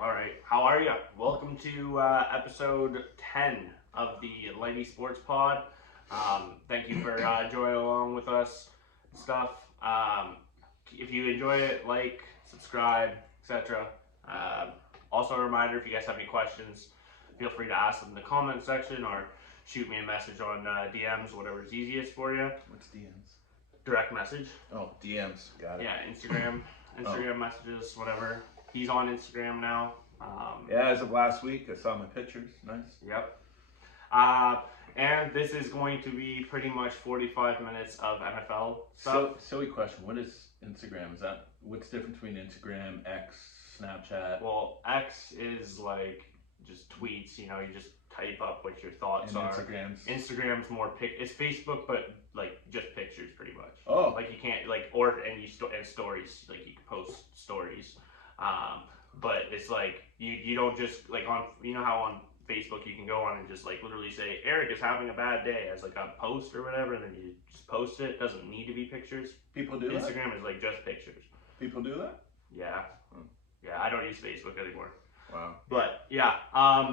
All right, how are you? Welcome to episode 10 of the LightySportsPod. Thank you for joining along with us and stuff. If you enjoy it, like, subscribe, etc. Also, a reminder, if you guys have any questions, feel free to ask them in the comment section or shoot me a message on DMs, whatever's easiest for you. What's DMs? Direct message. Oh, DMs. Got it. Yeah, Instagram messages, whatever. He's on Instagram now. Yeah, as of last week, I saw my pictures. Nice. Yep. And this is going to be pretty much 45 minutes of NFL stuff. So, silly question. What is Instagram? What's different between Instagram, X, Snapchat? Well, X is like just tweets. You just type up what your thoughts and are. Instagram's more it's Facebook, but like just pictures, pretty much. Oh. Like you can't and stories. Like you can post stories. But it's like you don't just like on how on Facebook you can go on and just like literally say Eric is having a bad day as like a post or whatever, and then you just post it. It doesn't need to be pictures. People do Instagram that? is like just pictures. People do that? Yeah. Yeah, I don't use Facebook anymore. Wow. But yeah.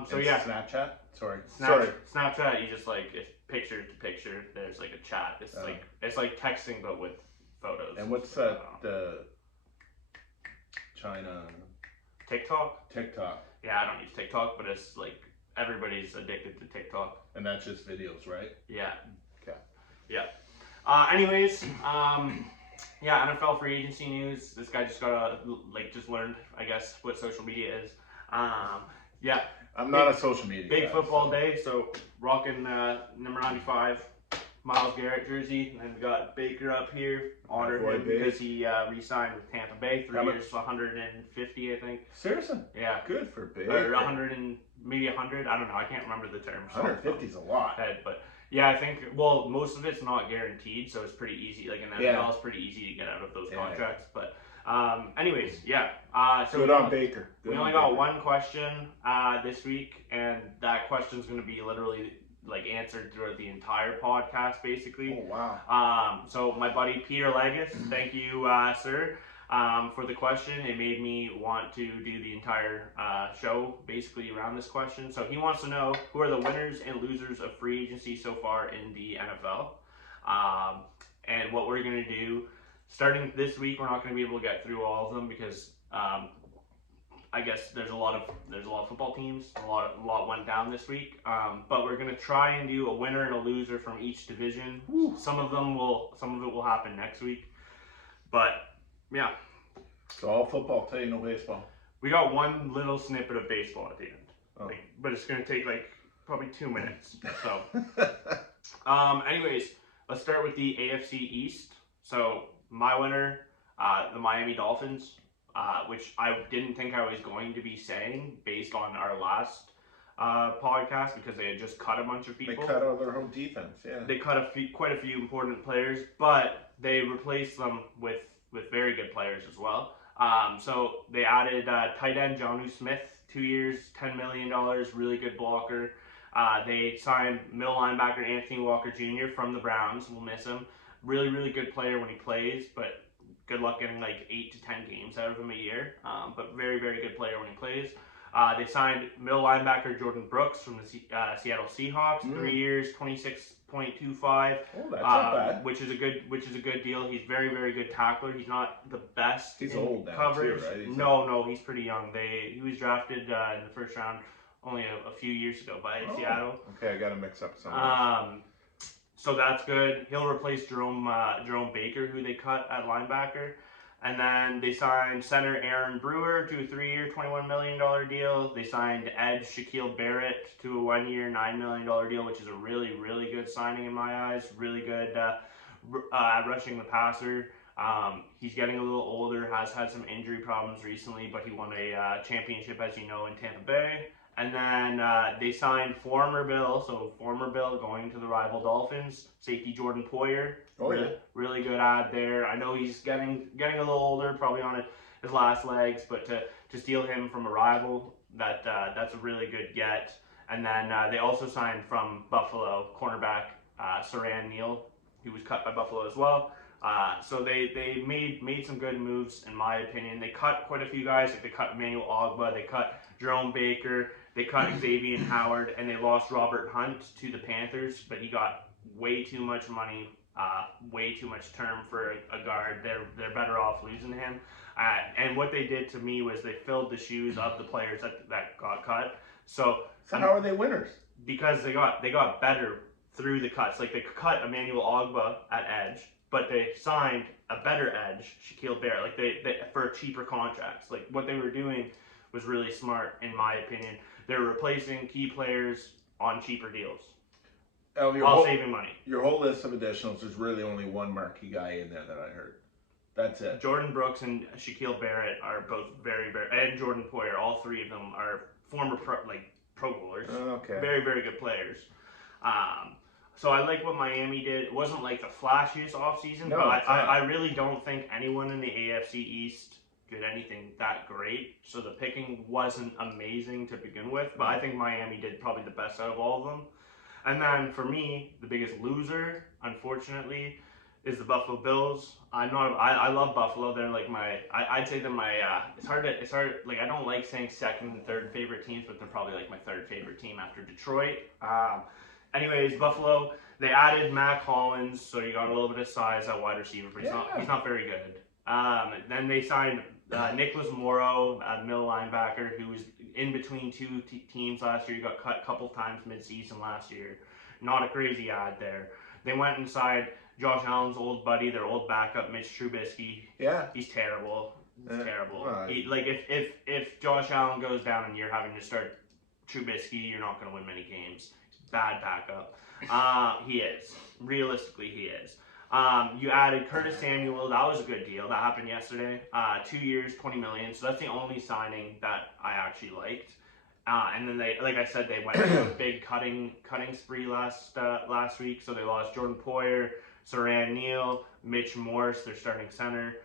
So and yeah. Snapchat? Sorry. Snapchat, you just like it's picture to picture. There's like a chat. It's like texting but with photos. And what's the China? TikTok? Yeah, I don't use TikTok, but it's like everybody's addicted to TikTok. And that's just videos, right? Yeah. Okay. Yeah. Anyways, yeah, NFL free agency news. This guy just just learned, I guess, what social media is. Yeah. I'm not a social media Big guy, football day, so rocking number 95. Myles Garrett jersey, and then we got Baker up here. Honor him because he re-signed with Tampa Bay, 3 years, 150, I think. Seriously? Yeah. Good for Baker. Or 100 and maybe 100. I don't know. I can't remember the terms. 150 is a lot. But yeah, I think most of it's not guaranteed, so it's pretty easy. Like in the NFL, it's pretty easy to get out of those contracts. But anyways, yeah. So good on Baker. We only got one question this week, and that question's going to be literally like answered throughout the entire podcast, basically. Oh wow! So my buddy Peter Legis, thank you, sir, for the question. It made me want to do the entire show basically around this question. So he wants to know who are the winners and losers of free agency so far in the NFL, and what we're gonna do. Starting this week, we're not gonna be able to get through all of them because I guess there's a lot of football teams. A lot went down this week, but we're gonna try and do a winner and a loser from each division. Woo. Some of it will happen next week, but yeah. So all football, tell you no baseball. We got one little snippet of baseball at the end, oh. But it's gonna take like probably 2 minutes. So, anyways, let's start with the AFC East. So my winner, the Miami Dolphins. Which I didn't think I was going to be saying based on our last podcast because they had just cut a bunch of people. They cut out their whole defense, yeah. They cut quite a few important players, but they replaced them with very good players as well. So they added tight end Jonnu Smith, 2 years, $10 million, really good blocker. They signed middle linebacker Anthony Walker Jr. from the Browns. We'll miss him. Really, really good player when he plays, but good luck getting like 8 to 10 games out of him a year, but very, very good player when he plays. They signed middle linebacker Jordan Brooks from the Seattle Seahawks, 3 years, $26.25. Oh, that's not bad. Which is a good deal. He's very, very good tackler. He's not the best. He's in old now, coverage. too, right? No, he's pretty young. He was drafted in the first round only a few years ago by Seattle. Okay, I got to mix up some. So that's good. He'll replace Jerome Baker, who they cut at linebacker. And then they signed center Aaron Brewer to a 3-year, $21 million deal. They signed edge Shaquille Barrett to a 1-year, $9 million deal, which is a really, really good signing in my eyes. Really good rushing the passer. He's getting a little older, has had some injury problems recently, but he won a championship, as you know, in Tampa Bay. And then they signed former Bill going to the rival Dolphins, safety Jordan Poyer. Really good ad there. I know he's getting a little older, probably on his last legs, but to steal him from a rival, that's a really good get. And then they also signed from Buffalo cornerback Saran Neal, who was cut by Buffalo as well. So they made some good moves in my opinion. They cut quite a few guys, like they cut Emmanuel Ogba, they cut Jerome Baker, they cut Xavier Howard, and they lost Robert Hunt to the Panthers, but he got way too much money, way too much term for a guard. They're better off losing him. And what they did to me was they filled the shoes of the players that got cut. So how are they winners? Because they got better through the cuts. Like they cut Emmanuel Ogba at edge, but they signed a better edge, Shaquille Barrett, like they for cheaper contracts. Like what they were doing was really smart, in my opinion. They're replacing key players on cheaper deals while saving money. Your whole list of additionals, there's really only one marquee guy in there that I heard. That's it. Jordan Brooks and Shaquille Barrett are both very, and Jordan Poyer, all three of them are former pro bowlers. Okay. Very, very good players. So I like what Miami did. It wasn't like the flashiest offseason, No, but I really don't think anyone in the AFC East did anything that great. So the picking wasn't amazing to begin with, but I think Miami did probably the best out of all of them. And then for me, the biggest loser, unfortunately, is the Buffalo Bills. I love Buffalo. They're like I'd say they're my, it's hard, like I don't like saying second and third favorite teams, but they're probably like my third favorite team after Detroit. Anyways, Buffalo, they added Mac Hollins, so you got a little bit of size at wide receiver, but he's not very good. Then they signed Nicholas Morrow, a middle linebacker, who was in between two teams last year. He got cut a couple times mid-season last year. Not a crazy ad there. They went inside Josh Allen's old buddy, their old backup, Mitch Trubisky. Yeah. He's terrible. Terrible. If Josh Allen goes down and you're having to start Trubisky, you're not going to win many games. Bad backup. He is. Realistically, he is. You added Curtis Samuel. That was a good deal. That happened yesterday. 2 years, $20 million. So that's the only signing that I actually liked. And then they, like I said, they went on a big cutting spree last week. So they lost Jordan Poyer, Saran Neal, Mitch Morse, their starting center.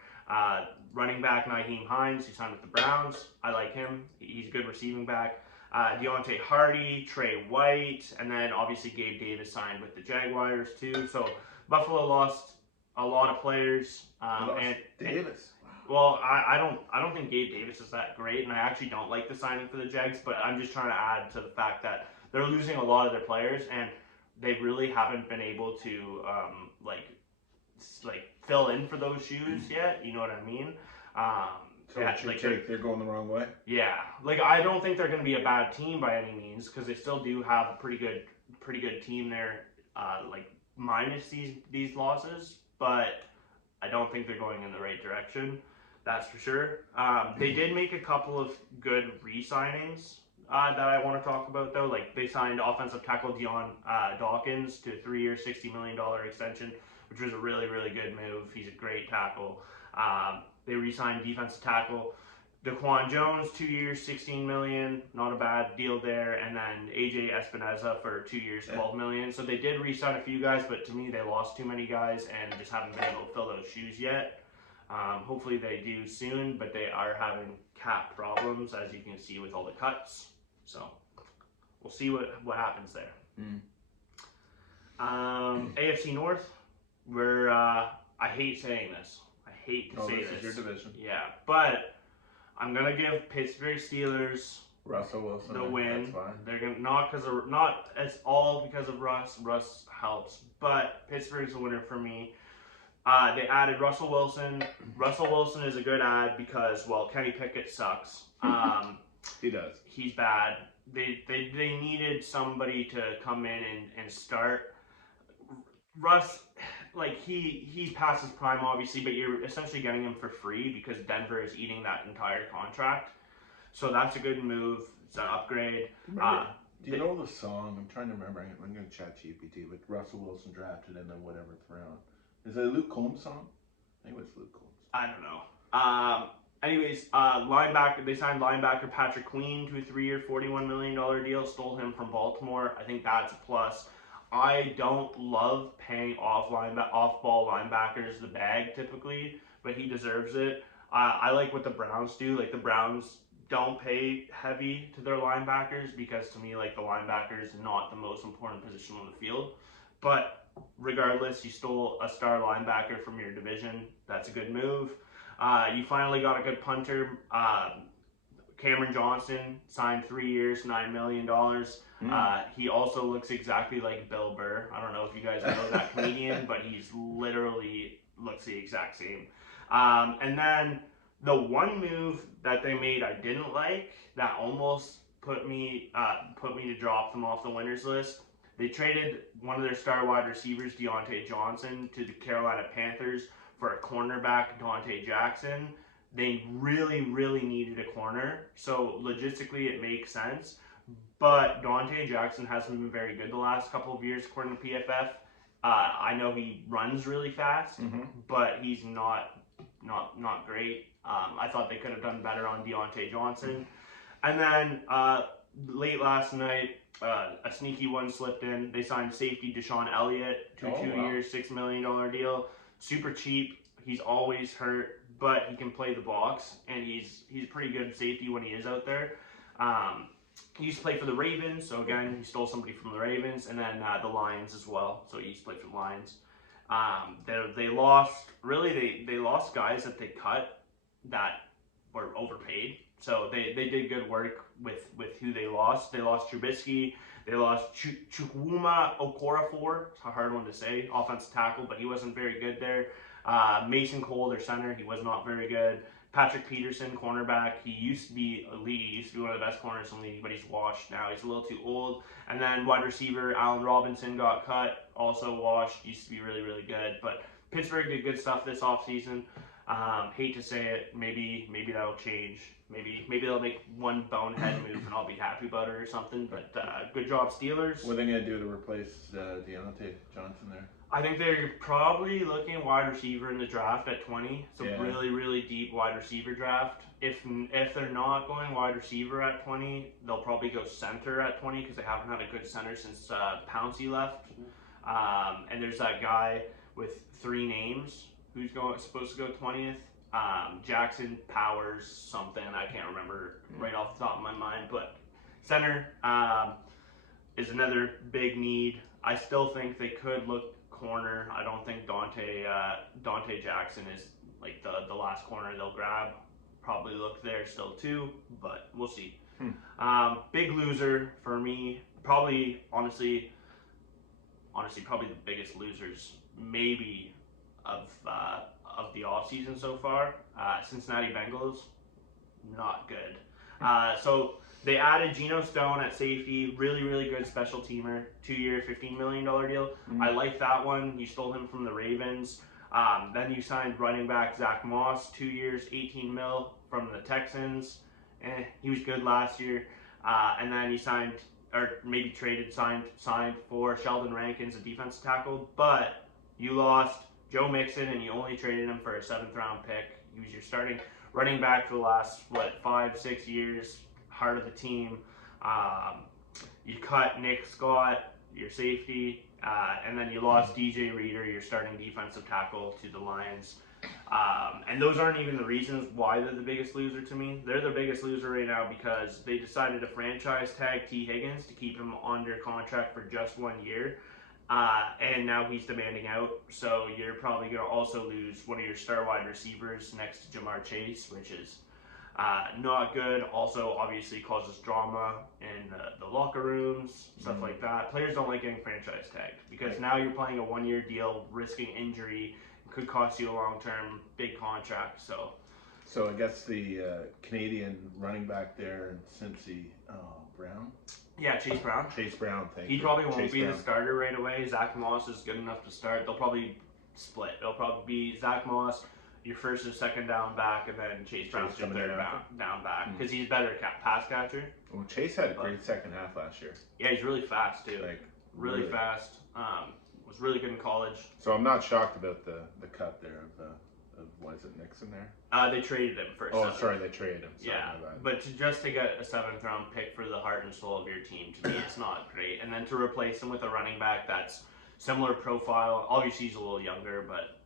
Running back Nyheim Hines, he signed with the Browns. I like him. He's a good receiving back. Deontay Hardy, Trey White, and then obviously Gabe Davis signed with the Jaguars too. So Buffalo lost a lot of players. Davis. Well, I don't think Gabe Davis is that great, and I actually don't like the signing for the Jags. But I'm just trying to add to the fact that they're losing a lot of their players, and they really haven't been able to fill in for those shoes yet. You know what I mean? They're going the wrong way. Yeah, I don't think they're going to be a bad team by any means, because they still do have a pretty good team there. Minus these losses, but I don't think they're going in the right direction. That's for sure. They did make a couple of good re-signings that I want to talk about though. Like they signed offensive tackle Dion Dawkins to a 3-year, $60 million extension, which was a really, really good move. He's a great tackle. They re-signed defensive tackle Daquan Jones, 2 years, $16 million, not a bad deal there. And then AJ Espinoza for 2 years, $12 million. So they did re-sign a few guys, but to me they lost too many guys and just haven't been able to fill those shoes yet. Hopefully they do soon, but they are having cap problems, as you can see with all the cuts. So we'll see what happens there. AFC North, where I hate saying this. I hate to say this. This is your division. Yeah, but I'm gonna give Pittsburgh Steelers Russell Wilson the win. That's fine. They're gonna not it's all because of Russ. Russ helps, but Pittsburgh's the winner for me. They added Russell Wilson. Russell Wilson is a good ad because Kenny Pickett sucks. He does. He's bad. They needed somebody to come in and start. Russ, he's past his prime, obviously, but you're essentially getting him for free because Denver is eating that entire contract. So that's a good move. It's an upgrade. Do you know the song? I'm trying to remember. I'm going to chat GPT, but Russell Wilson drafted in the whatever round. Is it a Luke Combs song? I think it was Luke Combs. I don't know. Anyways, linebacker. They signed linebacker Patrick Queen to a 3-year, $41 million deal. Stole him from Baltimore. I think that's a plus. I don't love paying off-ball linebackers the bag typically, but he deserves it. I like what the Browns do. The Browns don't pay heavy to their linebackers because to me, the linebacker is not the most important position on the field. But regardless, you stole a star linebacker from your division. That's a good move. You finally got a good punter. Cameron Johnson signed 3 years, $9 million. He also looks exactly like Bill Burr. I don't know if you guys know that comedian, but he's literally looks the exact same. And then the one move that they made I didn't like, that almost put me to drop them off the winners list. They traded one of their star wide receivers, Deontay Johnson, to the Carolina Panthers for a cornerback, Dante Jackson. They really, really needed a corner, so logistically it makes sense. But Dante Jackson hasn't been very good the last couple of years, according to PFF. I know he runs really fast, but he's not great. I thought they could have done better on Deontay Johnson. And then late last night, a sneaky one slipped in. They signed safety Deshaun Elliott to a 2 year, $6 million deal. Super cheap. He's always hurt, but he can play the box, and he's pretty good safety when he is out there. He used to play for the Ravens, so again, he stole somebody from the Ravens, and then the Lions as well, so he used to play for the Lions. They lost guys that they cut that were overpaid, so they did good work with who they lost. They lost Trubisky, they lost Chukwuma Okorafor, it's a hard one to say, offensive tackle, but he wasn't very good there. Mason Cole, their center, he was not very good. Patrick Peterson, cornerback, he used to be elite. He used to be one of the best corners in the league, but he's washed now. He's a little too old. And then wide receiver Allen Robinson got cut, also washed. Used to be really, really good. But Pittsburgh did good stuff this offseason. Hate to say it, maybe that'll change. Maybe they'll make one bonehead move and I'll be happy about it or something. But good job, Steelers. What are they going to do to replace Deontay Johnson there? I think they're probably looking at wide receiver in the draft at 20. It's a really, really deep wide receiver draft. If they're not going wide receiver at 20, they'll probably go center at 20 because they haven't had a good center since Pouncey left. And there's that guy with 3 names who's supposed to go 20th. Jackson Powers something. I can't remember right off the top of my mind. But center is another big need. I still think they could look corner. I don't think Dante Jackson is like the last corner they'll grab. Probably look there still too, but we'll see. Big loser for me, probably honestly probably the biggest losers maybe of the offseason so far. Cincinnati Bengals, not good. So they added Geno Stone at safety, really, really good special teamer, 2 year, $15 million deal. I like that one. You stole him from the Ravens. Then you signed running back Zach Moss, 2 years, $18 million from the Texans. He was good last year. And then you signed for Sheldon Rankins, a defensive tackle. But you lost Joe Mixon and you only traded him for a 7th round pick. He was your starting running back for the last, 5-6 years. Heart of the team. You cut Nick Scott, your safety, and then you lost DJ Reader, your starting defensive tackle, to the Lions. And those aren't even the reasons why they're the biggest loser to me. They're the biggest loser right now because they decided to franchise tag T. Higgins to keep him under contract for just 1 year. And now he's demanding out, so you're probably going to also lose one of your star wide receivers next to Jamar Chase, which is not good. Also, obviously, causes drama in the locker rooms, stuff like that. Players don't like getting franchise tagged because now you're playing a 1 year deal, risking injury, could cost you a long-term big contract. So I guess the Canadian running back there in Cincy, Brown. Yeah, Chase Brown. Thank you. He probably won't be the starter right away. Zach Moss is good enough to start. They'll probably split. It'll probably be Zach Moss, your first or second down back, and then Chase Brown's your third down back because he's better pass catcher. Well, Chase had a great second half last year. Yeah, he's really fast too. Really fast. Was really good in college. So I'm not shocked about the cut there of what is it, Nixon there? They traded him for a they traded him. Sorry, but just to get a 7th round pick for the heart and soul of your team, to me, it's not great. And then to replace him with a running back that's similar profile. Obviously, he's a little younger, but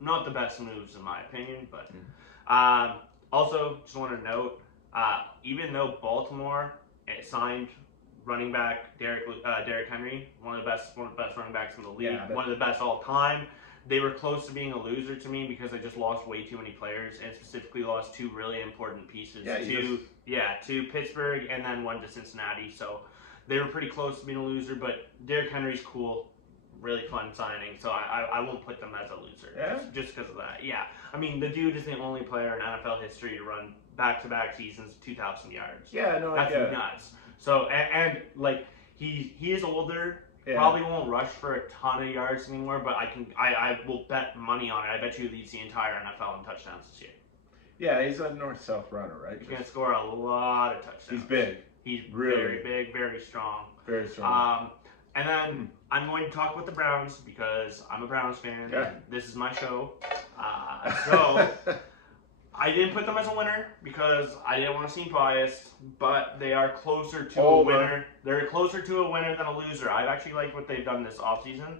not the best moves in my opinion. But also, just want to note, even though Baltimore signed running back Derrick Henry, one of the best running backs in the league, Yeah, one of the best all time. They were close to being a loser to me because they just lost way too many players, and specifically lost two really important pieces to Pittsburgh and then one to Cincinnati. So they were pretty close to being a loser, but Derrick Henry's cool, really fun signing. So I won't put them as a loser just because of that. Yeah, I mean the dude is the only player in NFL history to run back-to-back seasons 2,000 yards. Yeah, no, That's nuts. So and like he is older. Yeah. Probably won't rush for a ton of yards anymore, but I will bet money on it. I bet you he leads the entire NFL in touchdowns this year. Yeah, he's a north-south runner, right? He's gonna score a lot of touchdowns. He's big. He's really very big, very strong. Very strong. And then I'm going to talk about the Browns because I'm a Browns fan. Yeah. And this is my show. So I didn't put them as a winner because I didn't want to seem biased, but they are closer to a winner. They're closer to a winner than a loser. I've actually liked what they've done this offseason.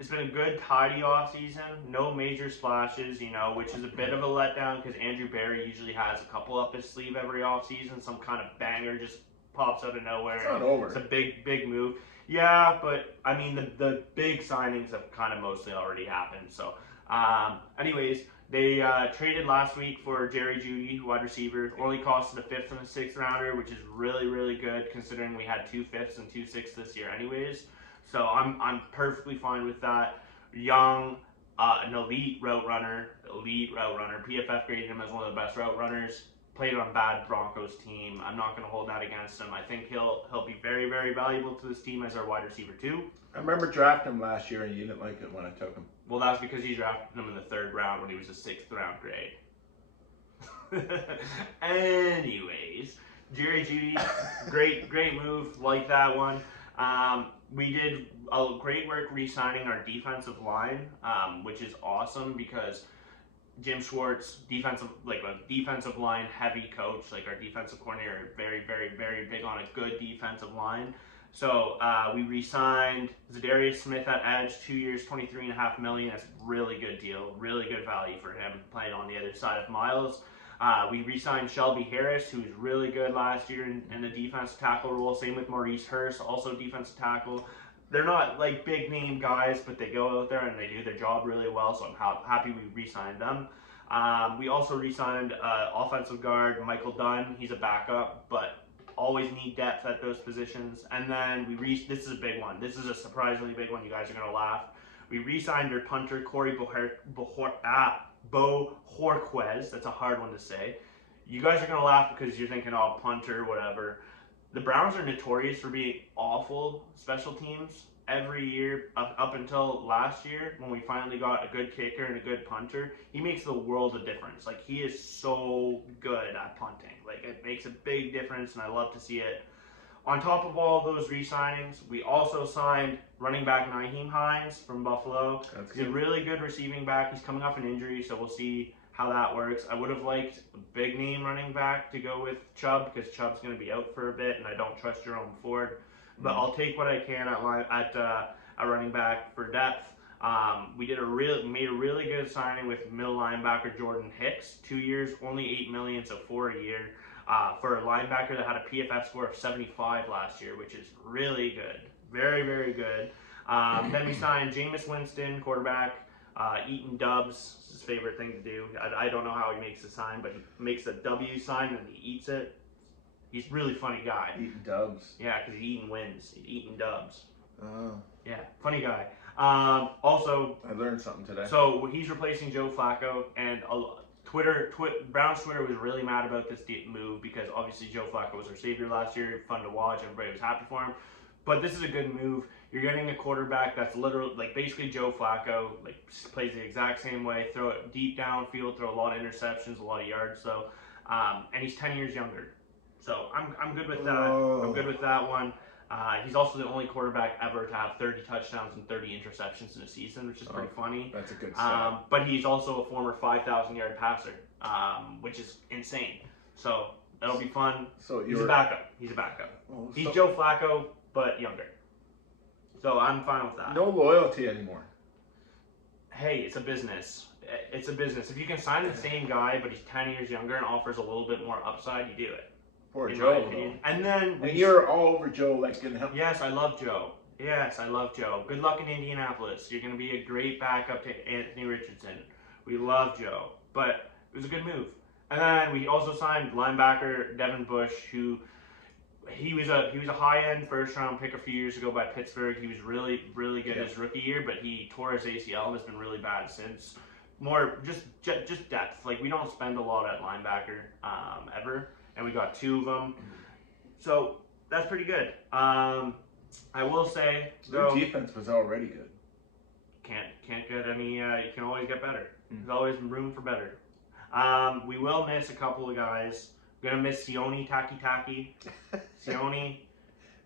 It's been a good, tidy offseason. No major splashes, which is a bit of a letdown because Andrew Berry usually has a couple up his sleeve every offseason. Some kind of banger just pops out of nowhere. It's not over. It's a big move. Yeah, but I mean, the big signings have kind of mostly already happened. So, anyways, they traded last week for Jerry Jeudy, wide receiver. Only costed a 5th and a 6th rounder, which is really good considering we had 2 5ths and 2 6ths this year anyways. So I'm perfectly fine with that. Young, an elite route runner. PFF graded him as one of the best route runners. Played on a bad Broncos team. I'm not going to hold that against him. I think he'll be very valuable to this team as our wide receiver too. I remember drafting him last year, and you didn't like it when I took him. Well, that's because you drafted him in the 3rd round when he was a 6th round grade. Anyways, Jerry Jeudy, great move. Like that one. We did a great work re-signing our defensive line, which is awesome because Jim Schwartz, a defensive line heavy coach, like our defensive coordinator, very big on a good defensive line. So we re-signed Zadarius Smith at edge, 2 years, $23.5 million. That's a really good deal, really good value for him playing on the other side of Miles. We re-signed Shelby Harris, who was really good last year in the defensive tackle role. Same with Maurice Hurst, also defensive tackle. They're not like big name guys, but they go out there and they do their job really well, so I'm happy we re-signed them. We also re-signed offensive guard Michael Dunn. He's a backup, but always need depth at those positions. And then this is a big one. This is a surprisingly big one. You guys are going to laugh. We re-signed our punter, Corey Bo Horquez. That's a hard one to say. You guys are going to laugh because you're thinking, oh, punter, whatever. The Browns are notorious for being awful special teams every year up until last year when we finally got a good kicker and a good punter. He makes the world of difference. Like, he is so good at punting. Like, it makes a big difference, and I love to see it. On top of all of those re-signings, we also signed running back Nyheim Hines from Buffalo. He's a really good receiving back. He's coming off an injury, so we'll see how that works. I would have liked a big name running back to go with Chubb because Chubb's going to be out for a bit, and I don't trust Jerome Ford. But I'll take what I can at running back for depth. We made a really good signing with middle linebacker Jordan Hicks. 2 years, only $8 million, so 4 a year. For a linebacker that had a PFF score of 75 last year, which is really good. Very good. Then we signed Jameis Winston, quarterback, eating dubs. It's his favorite thing to do. I don't know how he makes the sign, but he makes a W sign and he eats it. He's a really funny guy. Eating dubs. Yeah, because he's eating wins. He's eating dubs. Oh. Yeah, funny guy. Also, I learned something today. So he's replacing Joe Flacco, and Browns Twitter was really mad about this move because obviously Joe Flacco was our savior last year. Fun to watch. Everybody was happy for him. But this is a good move. You're getting a quarterback that's literally, like, basically Joe Flacco, like, plays the exact same way. Throw it deep downfield, throw a lot of interceptions, a lot of yards. So, and he's 10 years younger. So I'm good with that. I'm good with that one. He's also the only quarterback ever to have 30 touchdowns and 30 interceptions in a season, which is pretty funny. That's a good stat. But he's also a former 5,000-yard passer, which is insane. So that'll be fun. So he's a backup. He's Joe Flacco, but younger. So I'm fine with that. No loyalty anymore. Hey, it's a business. It's a business. If you can sign the same guy, but he's 10 years younger and offers a little bit more upside, you do it. Poor in Joe, my opinion. though. And then And you're all over Joe, like, can help. yes, I love Joe. Yes, I love Joe. Good luck in Indianapolis. You're going to be a great backup to Anthony Richardson. We love Joe, but it was a good move. And then we also signed linebacker Devin Bush, who he was a high end first round pick a few years ago by Pittsburgh. He was really good his rookie year, but he tore his ACL and has been really bad since. More just depth. Like we don't spend a lot at linebacker ever, and we got 2 of them, so that's pretty good. I will say Their defense was already good. can't get any. You can always get better. There's always room for better. We will miss a couple of guys. We're gonna miss Sione Taki. Sione,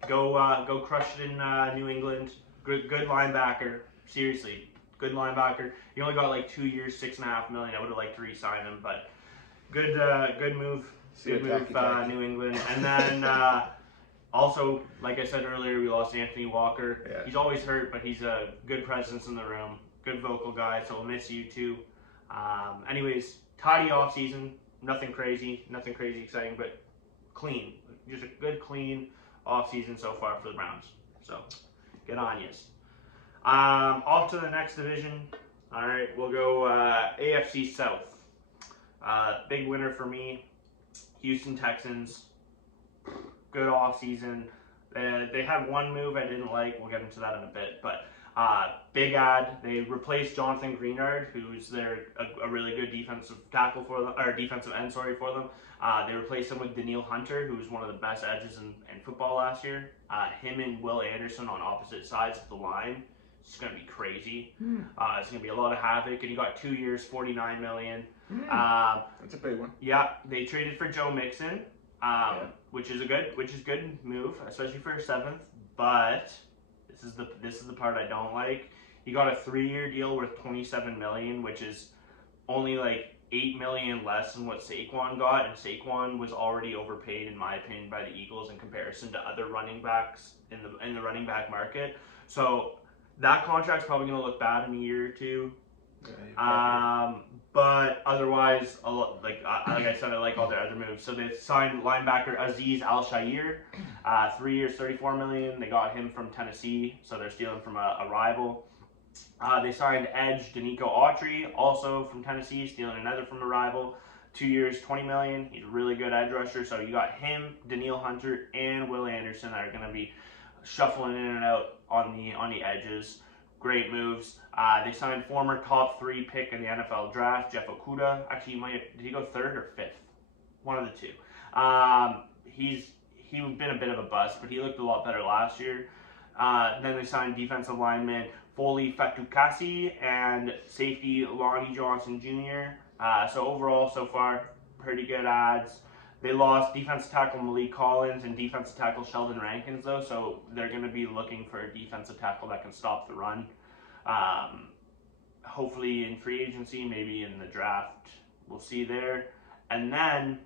go crush it in New England. Good linebacker. Seriously, good linebacker. He only got like 2 years, $6.5 million. I would have liked to re-sign him, but good move. Good move, New England. And then also, like I said earlier, we lost Anthony Walker. Yeah. He's always hurt, but he's a good presence in the room. Good vocal guy, so we'll miss you too. Anyways, tidy off season. Nothing crazy exciting, but clean. Just a good, clean off season so far for the Browns. So, get on yous. Off to the next division. All right, we'll go AFC South. Big winner for me, Houston Texans. Good off season. They had one move I didn't like. We'll get into that in a bit, but big ad. They replaced Jonathan Greenard, who's a really good defensive tackle for them, or defensive end, sorry, for them. They replaced him with Daniil Hunter, who was one of the best edges in football last year. Him and Will Anderson on opposite sides of the line. It's going to be crazy. It's going to be a lot of havoc, and he got 2 years, $49 million. That's a big one. Yeah, they traded for Joe Mixon, which is good move, especially for a 7th. But this is the part I don't like. He got a 3-year deal worth $27 million, which is only like $8 million less than what Saquon got, and Saquon was already overpaid in my opinion by the Eagles in comparison to other running backs in the running back market. So that contract's probably going to look bad in a year or two. Yeah, but otherwise, like I said, I like all their other moves. So they signed linebacker Azeez Al-Shaair, 3 years, $34 million. They got him from Tennessee, so they're stealing from a rival. They signed edge Danico Autry, also from Tennessee, stealing another from a rival. 2 years, $20 million. He's a really good edge rusher. So you got him, Daniil Hunter, and Will Anderson that are going to be shuffling in and out on the edges. Great moves. They signed former top 3 pick in the NFL draft, Jeff Okudah. Actually, did he go 3rd or 5th? One of the two. He's been a bit of a bust, but he looked a lot better last year. Then they signed defensive lineman Foley Fatukasi and safety Lonnie Johnson Jr. So overall, so far, pretty good ads. They lost defensive tackle Malik Collins and defensive tackle Sheldon Rankins, though, so they're going to be looking for a defensive tackle that can stop the run. Hopefully in free agency, maybe in the draft, we'll see there. And then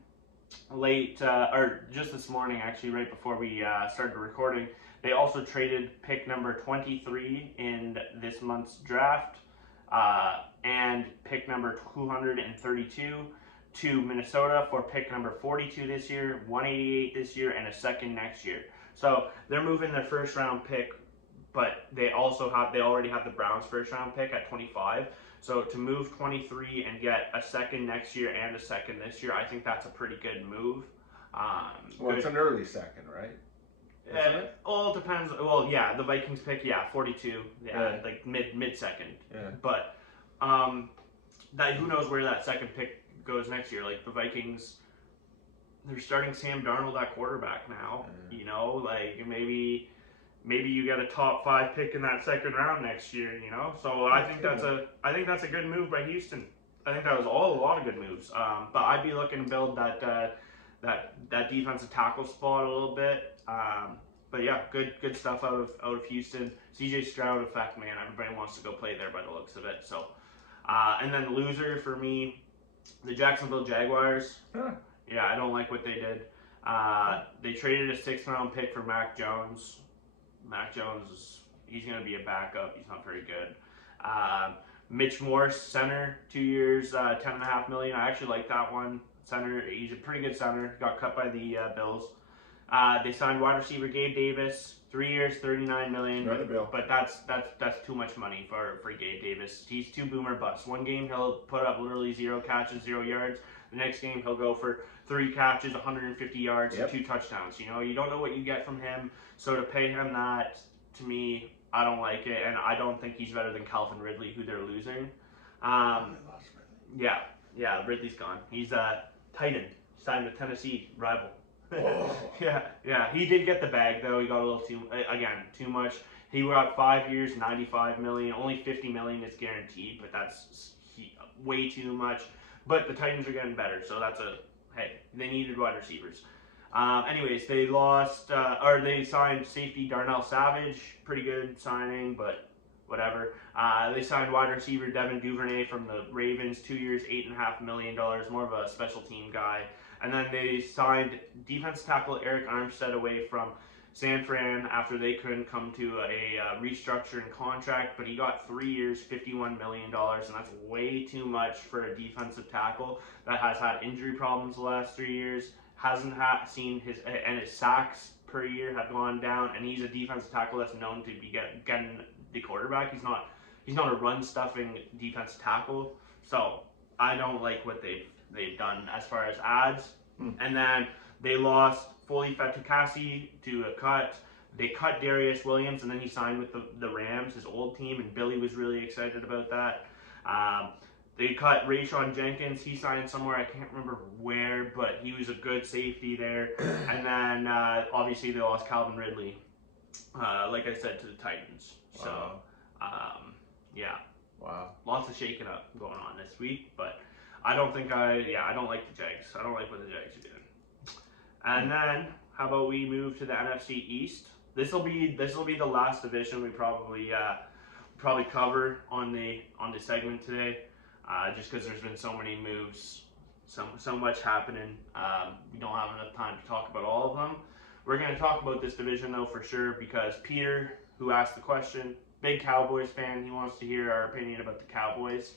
just this morning, actually, right before we started recording, they also traded pick number 23 in this month's draft and pick number 232 to Minnesota for pick number 42 this year, 188 this year, and a 2nd next year. So they're moving their first round pick, but they already have the Browns first round pick at 25. So to move 23 and get a 2nd next year and a 2nd this year, I think that's a pretty good move. It's an early 2nd, right? It all depends. Well, yeah, the Vikings pick, 42, like mid 2nd. Yeah. But who knows where that 2nd pick goes next year? Like the Vikings, they're starting Sam Darnold at quarterback now. You know, like maybe you get a top 5 pick in that 2nd round next year. You know, so I think that's a good move by Houston. I think that was a lot of good moves. But I'd be looking to build that defensive tackle spot a little bit. But yeah, good stuff out of Houston. CJ Stroud effect, man. Everybody wants to go play there by the looks of it. So, and then loser for me, the Jacksonville Jaguars. Yeah, I don't like what they did. They traded a 6th round pick for Mac Jones. Mac Jones, he's going to be a backup. He's not very good. Mitch Morse, center, 2 years, $10.5 million. I actually like that one. center. He's a pretty good center. Got cut by the Bills. They signed wide receiver Gabe Davis, 3 years, $39 million. But that's too much money for Gabe Davis. He's too boomer bust. One game he'll put up literally 0 catches, 0 yards. The next game he'll go for 3 catches, 150 yards, and 2 touchdowns. You know, you don't know what you get from him. So to pay him that, to me, I don't like it, and I don't think he's better than Calvin Ridley, who they're losing. Yeah, Ridley's gone. He's a Titan, signed with Tennessee rival. Yeah. He did get the bag though. He got a little too much. He got 5 years, $95 million. Only $50 million is guaranteed, but that's way too much. But the Titans are getting better, so they needed wide receivers. Anyways, they signed safety Darnell Savage, pretty good signing, but whatever. They signed wide receiver Devin Duvernay from the Ravens, 2 years, $8.5 million, more of a special team guy. And then they signed defense tackle Eric Armstead away from San Fran after they couldn't come to a restructuring contract, but he got 3 years, $51 million, and that's way too much for a defensive tackle that has had injury problems the last 3 years, hasn't seen his sacks per year have gone down, and he's a defensive tackle that's known to be getting the quarterback. He's not a run stuffing defensive tackle, so I don't like what they've done as far as ads. And then they lost Foley Fatukasi to a cut. They cut Darius Williams, and then he signed with the Rams, his old team, and Billy was really excited about that. They cut Rayshon Jenkins. He signed somewhere, I can't remember where, but he was a good safety there. And then obviously they lost Calvin Ridley, like I said, to the Titans. So, yeah. Wow. Lots of shaking up going on this week, but I don't like the Jags. I don't like what the Jags are doing. And then, how about we move to the NFC East? This will be the last division we probably cover on the segment today, just because there's been so many moves, so much happening. We don't have enough time to talk about all of them. We're going to talk about this division though for sure, because Peter, who asked the question, big Cowboys fan, he wants to hear our opinion about the Cowboys.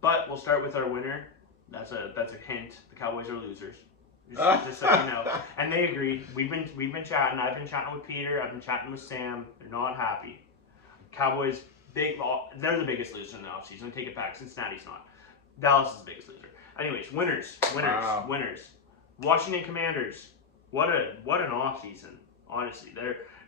But we'll start with our winner. That's a hint. The Cowboys are losers. Just so you know. And they agree. We've been chatting. I've been chatting with Peter. I've been chatting with Sam. They're not happy. Cowboys, they're the biggest loser in the offseason. Take it back. Cincinnati's not. Dallas is the biggest loser. Anyways, winners. Washington Commanders. What an offseason. Honestly,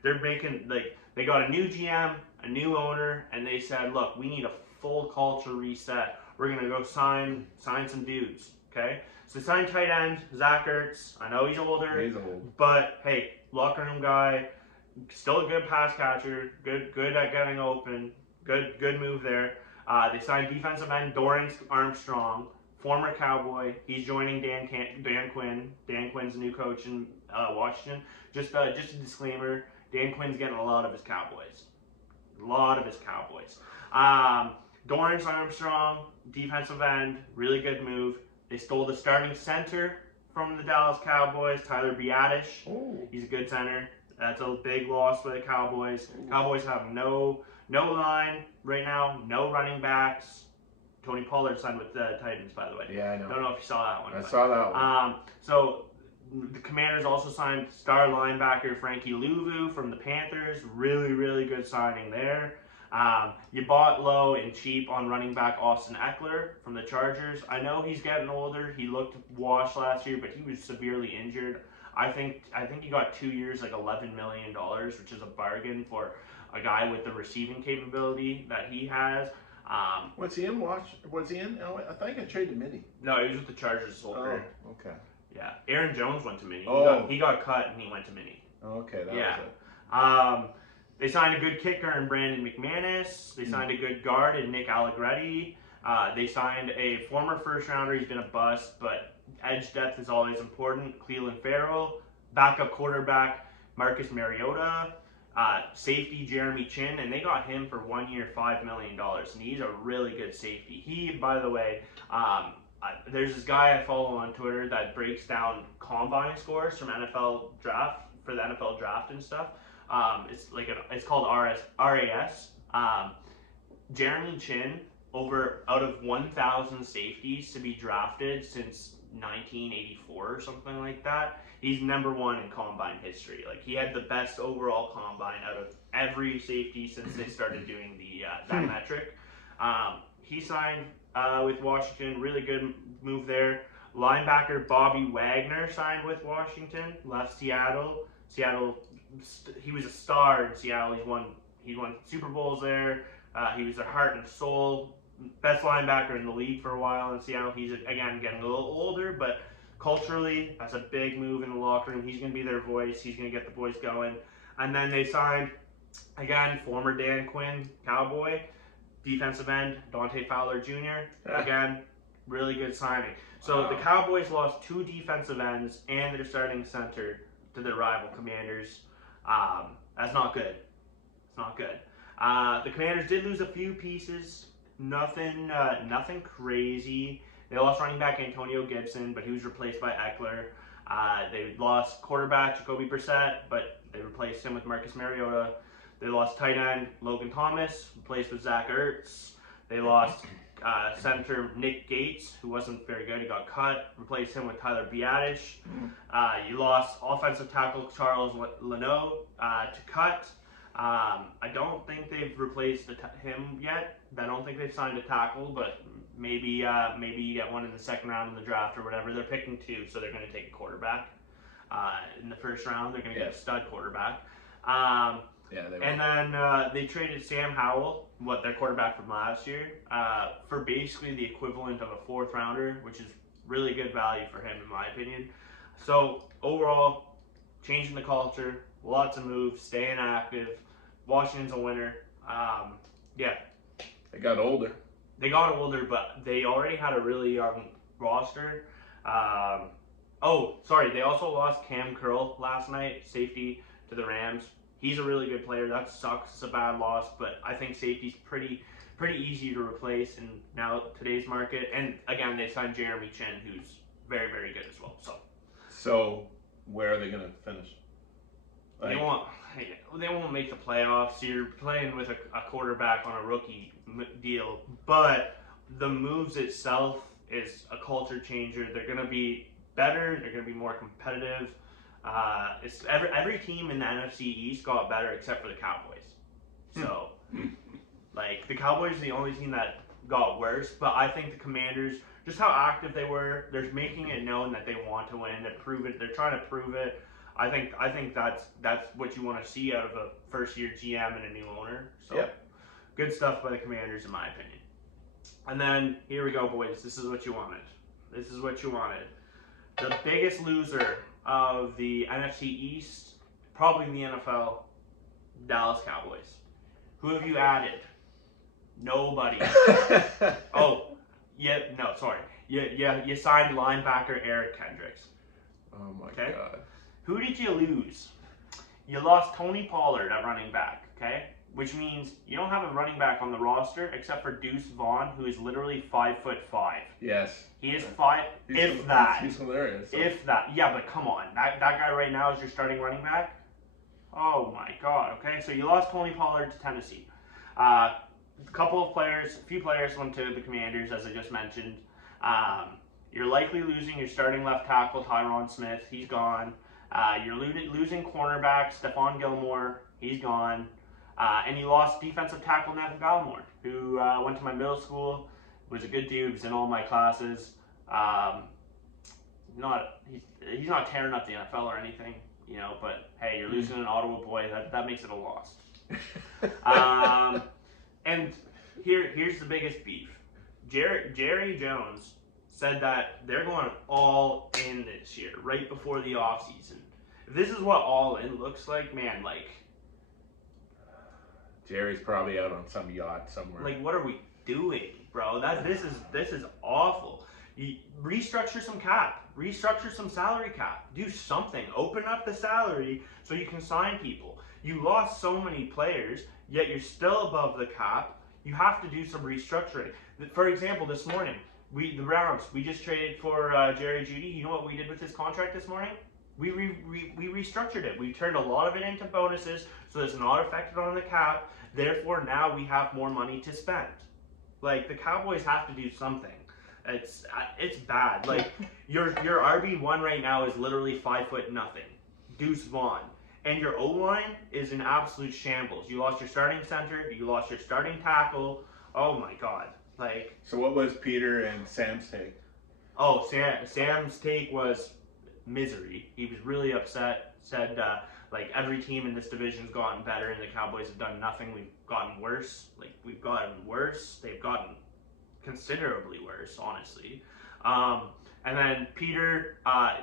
they're making, they got a new GM, a new owner, and they said, look, we need a full culture reset. We're gonna go sign some dudes. Okay. So signed tight end, Zach Ertz. I know he's older. He's old. But hey, locker room guy, still a good pass catcher, good at getting open, good move there. They signed defensive end Dorrance Armstrong, former Cowboy. He's joining Dan Quinn. Dan Quinn's the new coach in Washington. Just a disclaimer, Dan Quinn's getting a lot of his Cowboys. Dorrance Armstrong, defensive end, really good move. They stole the starting center from the Dallas Cowboys, Tyler Biadasz. Oh. He's a good center. That's a big loss for the Cowboys. Ooh. Cowboys have no line right now, no running backs. Tony Pollard signed with the Titans, by the way. Yeah, I know. Don't know if you saw that one. I saw that one. So the Commanders also signed star linebacker Frankie Louvu from the Panthers. Really, really good signing there. You bought low and cheap on running back Austin Eckler from the Chargers. I know he's getting older. He looked washed last year, but he was severely injured. I think he got 2 years, like $11 million, which is a bargain for a guy with the receiving capability that he has. Was he in I think I traded Mini. No, he was with the Chargers this whole career. Oh, okay. Yeah, Aaron Jones went to Mini. He got cut and he went to Mini. Okay, that was it. They signed a good kicker in Brandon McManus. They signed a good guard in Nick Allegretti. They signed a former first rounder. He's been a bust, but edge depth is always important. Cleveland Farrell. Backup quarterback Marcus Mariota. Safety Jeremy Chin, and they got him for 1 year, $5 million, and he's a really good safety. He, by the way, there's this guy I follow on Twitter that breaks down combine scores from NFL draft, for the NFL draft and stuff. It's called RAS. Jeremy Chin out of 1,000 safeties to be drafted since 1984 or something like that. He's number one in combine history. Like, he had the best overall combine out of every safety since they started doing the that metric. He signed with Washington. Really good move there. Linebacker Bobby Wagner signed with Washington. Left Seattle. He was a star in Seattle. He won Super Bowls there. He was their heart and soul. Best linebacker in the league for a while in Seattle. He's, again, getting a little older, but culturally, that's a big move in the locker room. He's going to be their voice. He's going to get the boys going. And then they signed, again, former Dan Quinn Cowboy, defensive end, Dante Fowler Jr. Again, really good signing. So the Cowboys lost 2 defensive ends and their starting center to their rival Commanders. That's not good. It's not good. The Commanders did lose a few pieces. Nothing crazy. They lost running back Antonio Gibson, but he was replaced by Eckler. They lost quarterback Jacoby Brissett, but they replaced him with Marcus Mariota. They lost tight end Logan Thomas, replaced with Zach Ertz. They lost center Nick Gates, who wasn't very good. He got cut. Replaced him with Tyler Biadasz. You lost offensive tackle Charles Leno to cut. I don't think they've replaced him yet. I don't think they've signed a tackle, but maybe you get one in the second round in the draft or whatever. They're picking 2, so they're going to take a quarterback. In the first round, they're going to get a stud quarterback. And then they traded Sam Howell, their quarterback from last year, for basically the equivalent of a 4th rounder, which is really good value for him in my opinion. So overall, changing the culture, lots of moves, staying active. Washington's a winner. They got older. They got older, but they already had a really young roster. They also lost Cam Curl last night, safety, to the Rams. He's a really good player. That sucks. It's a bad loss, but I think safety's pretty easy to replace in now today's market. And again, they signed Jeremy Chin, who's very, very good as well. So where are they going to finish? They won't make the playoffs. You're playing with a quarterback on a rookie deal, but the moves itself is a culture changer. They're going to be better. They're going to be more competitive. Every team in the NFC East got better except for the Cowboys. So, the Cowboys are the only team that got worse. But I think the Commanders, just how active they were, they're making it known that they want to win. They're trying to prove it. I think that's what you want to see out of a first-year GM and a new owner. So, Good stuff by the Commanders, in my opinion. And then here we go, boys. This is what you wanted. The biggest loser of the NFC East, probably in the NFL, Dallas Cowboys. Who have you added? Nobody. You signed linebacker Eric Kendricks. Oh my God. Who did you lose? You lost Tony Pollard at running back, okay? Which means you don't have a running back on the roster except for Deuce Vaughn, who is literally 5'5". Yes. He is 5, if that. He's hilarious. So. If that. Yeah, but come on. That guy right now is your starting running back? Oh my God, okay? So you lost Tony Pollard to Tennessee. A few players went to the Commanders, as I just mentioned. You're likely losing your starting left tackle, Tyron Smith. He's gone. You're losing cornerback, Stephon Gilmore. He's gone. And you lost defensive tackle Nevin Gallimore, who went to my middle school, was a good dude, was in all my classes. He's not tearing up the NFL or anything, but hey, you're losing an Ottawa boy, that makes it a loss. And here's the biggest beef. Jerry Jones said that they're going all in this year, right before the offseason. If this is what all in looks like, man, Jerry's probably out on some yacht somewhere. What are we doing, bro? This is awful. You restructure some cap, restructure some salary cap, do something. Open up the salary so you can sign people. You lost so many players, yet you're still above the cap. You have to do some restructuring. For example, this morning, the Browns, we just traded for Jerry Jeudy. You know what we did with his contract this morning? We restructured it. We turned a lot of it into bonuses, so it's not affected on the cap. Therefore, now we have more money to spend. Like, the Cowboys have to do something. It's bad. Like, your RB1 right now is literally 5'0" Deuce Vaughn. And your O-line is in absolute shambles. You lost your starting center, you lost your starting tackle. Oh my god. Like, So what was Peter and Sam's take? oh, Sam's take was misery. He was really upset. Said like, every team in this division's gotten better, and the Cowboys have done nothing. We've gotten worse. Like, we've gotten worse. They've gotten considerably worse, honestly. And then Peter,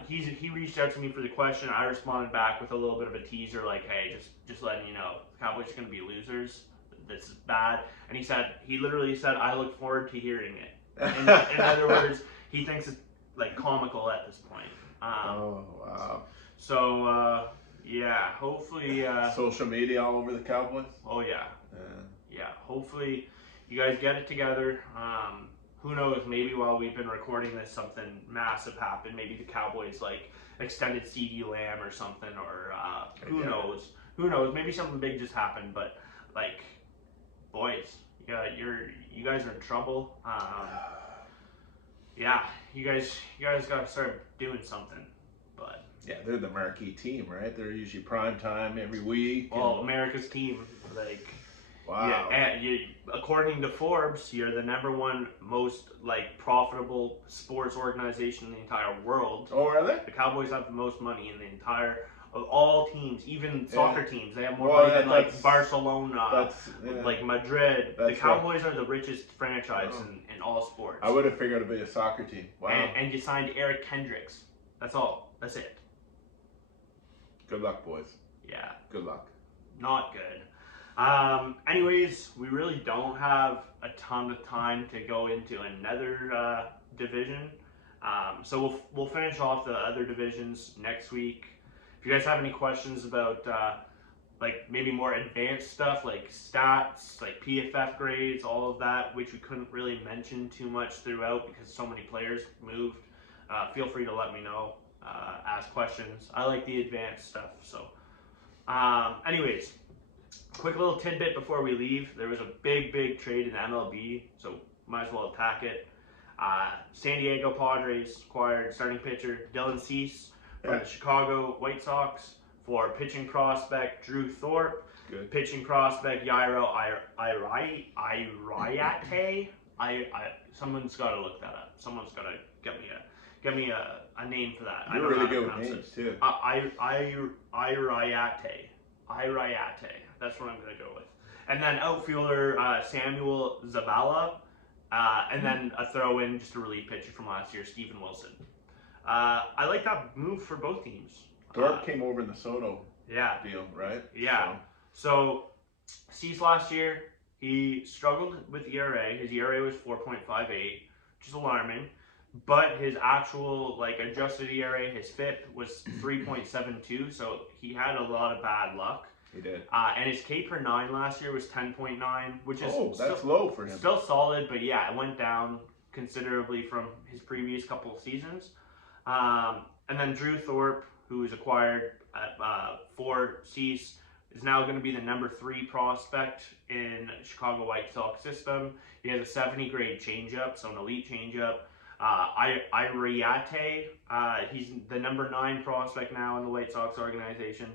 he reached out to me for the question. I responded back with a little bit of a teaser, like, hey, just letting you know, the Cowboys are going to be losers. This is bad. And he literally said, I look forward to hearing it. In other words, he thinks it's like comical at this point. Oh wow! So yeah, hopefully. Social media all over the Cowboys. Oh yeah, Yeah. yeah. Hopefully, you guys get it together. Who knows? Maybe while we've been recording this, something massive happened. Maybe the Cowboys like extended CD Lamb or something, or who knows? Who knows? Maybe something big just happened. But like, boys, yeah, you guys are in trouble. Yeah, you guys gotta start doing something. But Yeah, they're the marquee team, right? They're usually prime time every week. well, America's team, like. Wow. Yeah, and according to Forbes, you're the #1 most like profitable sports organization in the entire world. Oh, are they? The Cowboys have the most money in the entire of all teams, even soccer teams. They have more Well, money than like Barcelona, like Madrid. The Cowboys are the richest franchise in all sports. I would have figured it'd be a soccer team. Wow. And you signed Eric Kendricks. That's all. That's it. Good luck, boys. Yeah. Good luck. Not good. Anyways, we really don't have a ton of time to go into another division. So we'll finish off the other divisions next week. If you guys have any questions about like maybe more advanced stuff like stats, like PFF grades, all of that, which we couldn't really mention too much throughout because so many players moved, feel free to let me know. Ask questions. I like the advanced stuff. So, anyways. Quick little tidbit before we leave. There was a big trade in MLB, so might as well attack it. San Diego Padres acquired starting pitcher Dylan Cease from the Chicago White Sox for pitching prospect Drew Thorpe, pitching prospect Yairo Iriarte. Someone's got to look that up. Someone's got to get me a name for that. You're really good with names too. Iriate. That's what I'm going to go with. And then outfielder Samuel Zavala. And then a throw in, just a relief pitcher from last year, Steven Wilson. I like that move for both teams. Thorpe came over in the Soto deal, right? Yeah. So Cease last year, he struggled with ERA. His ERA was 4.58, which is alarming. But his actual like adjusted ERA, his FIP was 3.72, so he had a lot of bad luck. He did. And his K per 9 last year was 10.9, which is that's low for him. Still solid, but yeah, it went down considerably from his previous couple of seasons. And then Drew Thorpe, who was acquired for Cease, is now going to be the #3 prospect in Chicago White Sox system. He has a 70 grade changeup, so an elite changeup. Iriate, he's the #9 prospect now in the White Sox organization.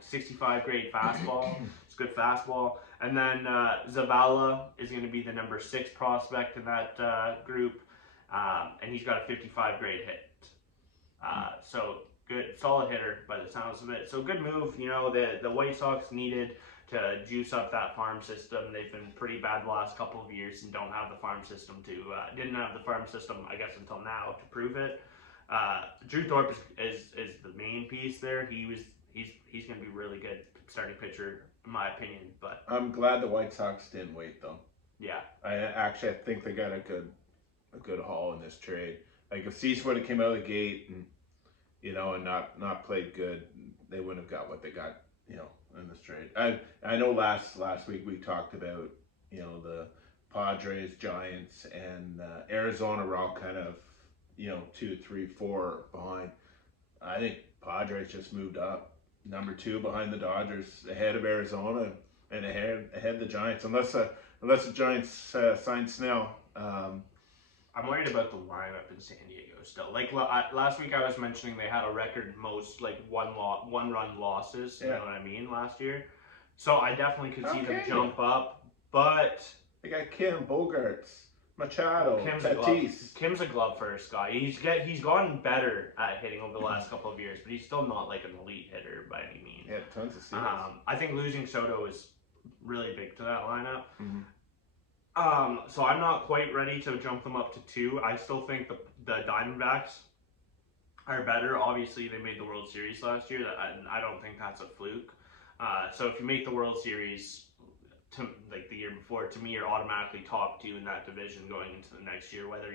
65 grade fastball. It's good fastball. And then Zavala is going to be the #6 prospect in that group, and he's got a 55 grade hit. So good, solid hitter by the sounds of it. So good move. You know, the White Sox needed to juice up that farm system. They've been pretty bad the last couple of years and don't have the farm system didn't have the farm system, I guess, until now to prove it. Drew Thorpe is the main piece there. He's going to be really good starting pitcher in my opinion. But I'm glad the White Sox didn't wait though. Yeah. I think they got a good haul in this trade. Like if Cease would have came out of the gate and and not played good, they wouldn't have got what they got, in this trade. I know last week we talked about, the Padres, Giants, and Arizona were all kind of, 2, 3, 4 behind. I think Padres just moved up, #2 behind the Dodgers, ahead of Arizona, and ahead of the Giants. Unless unless the Giants sign Snell. I'm worried about the lineup in San Diego still. Like last week, I was mentioning they had a record most like one-run losses. You Yeah. know what I mean? Last year, so I definitely could see them Okay. jump up. But They got Kim, Bogarts, Machado, Tatis. Kim's a glove first guy. He's gotten better at hitting over the last couple of years, but he's still not like an elite hitter by any means. Yeah, tons of steals. I think losing Soto is really big to that lineup. Mm-hmm. So I'm not quite ready to jump them up to 2. I still think the Diamondbacks are better. Obviously, they made the World Series last year. I don't think that's a fluke. So if you make the World Series, like the year before, to me, you're automatically top 2 in that division going into the next year, whether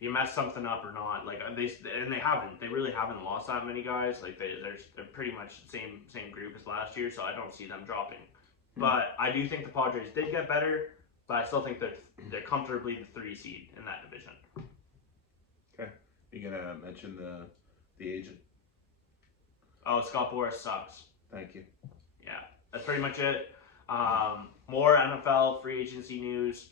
you mess something up or not. Like they really haven't lost that many guys. Like they're pretty much the same group as last year. So I don't see them dropping. But I do think the Padres did get better. But I still think they're comfortably the 3 seed in that division. Okay, you gonna mention the agent? Oh, Scott Boras sucks. Thank you. Yeah, that's pretty much it. More NFL free agency news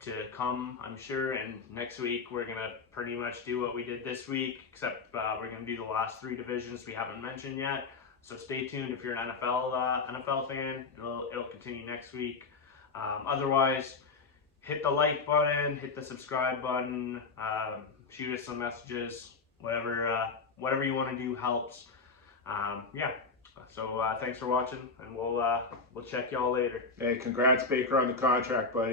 to come, I'm sure. And next week we're gonna pretty much do what we did this week, except we're gonna do the last 3 divisions we haven't mentioned yet. So stay tuned if you're an NFL fan. It'll continue next week. Otherwise, hit the like button, hit the subscribe button, shoot us some messages, whatever you want to do helps. Yeah. So thanks for watching, and we'll check y'all later. Hey, congrats, Baker, on the contract, buddy.